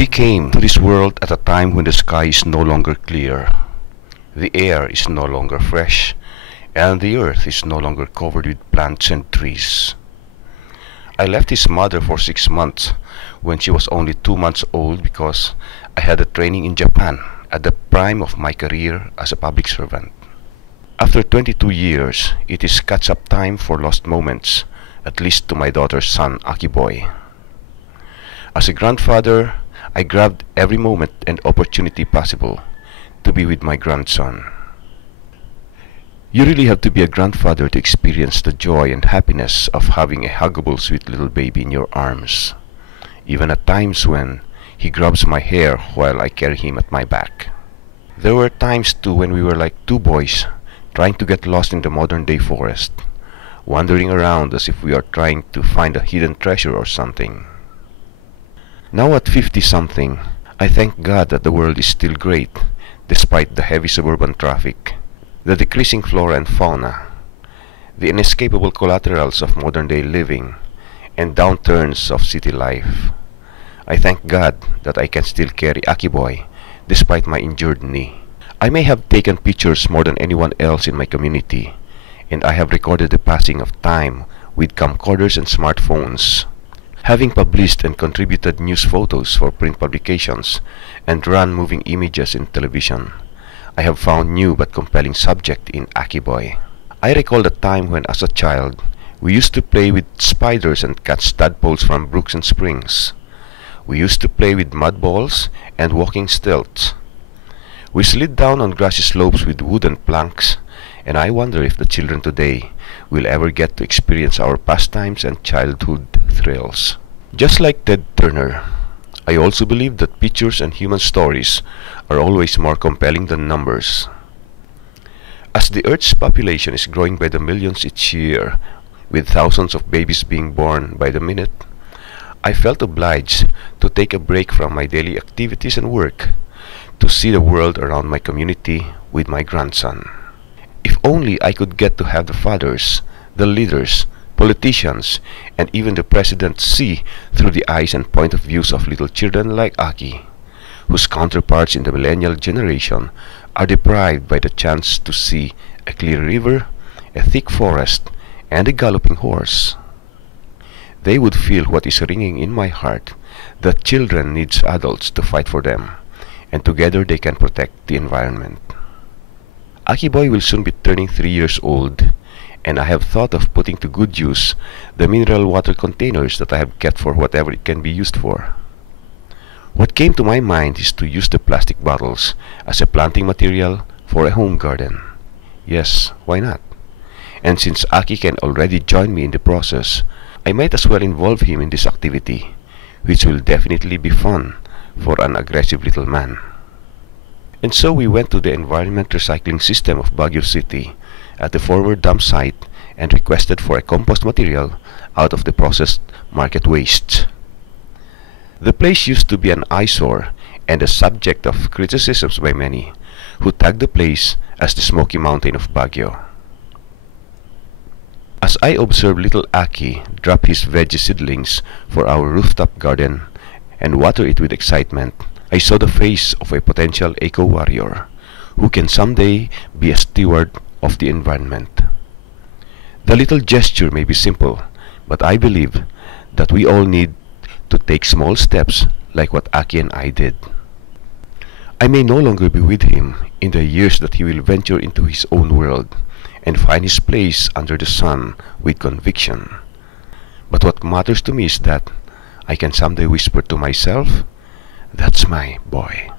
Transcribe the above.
He came to this world at a time when the sky is no longer clear, the air is no longer fresh, and the earth is no longer covered with plants and trees. I left his mother for 6 months when she was only 2 months old because I had a training in Japan at the prime of my career as a public servant. After 22 years, it is catch-up time for lost moments, at least to my daughter's son, Akiboy. As a grandfather, I grabbed every moment and opportunity possible to be with my grandson. You really have to be a grandfather to experience the joy and happiness of having a huggable sweet little baby in your arms, even at times when he grabs my hair while I carry him at my back. There were times too when we were like two boys trying to get lost in the modern-day forest, wandering around as if we are trying to find a hidden treasure or something. Now at 50-something, I thank God that the world is still great, despite the heavy suburban traffic, the decreasing flora and fauna, the inescapable collaterals of modern-day living, and downturns of city life. I thank God that I can still carry Akiboy despite my injured knee. I may have taken pictures more than anyone else in my community, and I have recorded the passing of time with camcorders and smartphones. Having published and contributed news photos for print publications and run moving images in television, I have found new but compelling subject in Akiboy. I recall the time when as a child, we used to play with spiders and catch tadpoles from brooks and springs. We used to play with mud balls and walking stilts. We slid down on grassy slopes with wooden planks, and I wonder if the children today will ever get to experience our pastimes and childhood thrills. Just like Ted Turner, I also believe that pictures and human stories are always more compelling than numbers. As the Earth's population is growing by the millions each year, with thousands of babies being born by the minute, I felt obliged to take a break from my daily activities and work to see the world around my community with my grandson. If only I could get to have the fathers, the leaders, politicians, and even the president see through the eyes and point of views of little children like Aki, whose counterparts in the millennial generation are deprived by the chance to see a clear river, a thick forest, and a galloping horse. They would feel what is ringing in my heart, that children need adults to fight for them, and together they can protect the environment. Akiboy will soon be turning 3 years old, and I have thought of putting to good use the mineral water containers that I have kept for whatever it can be used for. What came to my mind is to use the plastic bottles as a planting material for a home garden. Yes, why not? And since Aki can already join me in the process, I might as well involve him in this activity, which will definitely be fun for an aggressive little man. And so we went to the environment recycling system of Baguio City at the former dump site and requested for a compost material out of the processed market waste. The place used to be an eyesore and a subject of criticisms by many, who tagged the place as the Smoky Mountain of Baguio. As I observed little Aki drop his veggie seedlings for our rooftop garden and water it with excitement, I saw the face of a potential eco-warrior who can someday be a steward of the environment. The little gesture may be simple, but I believe that we all need to take small steps like what Aki and I did. I may no longer be with him in the years that he will venture into his own world and find his place under the sun with conviction. But what matters to me is that I can someday whisper to myself, "That's my boy."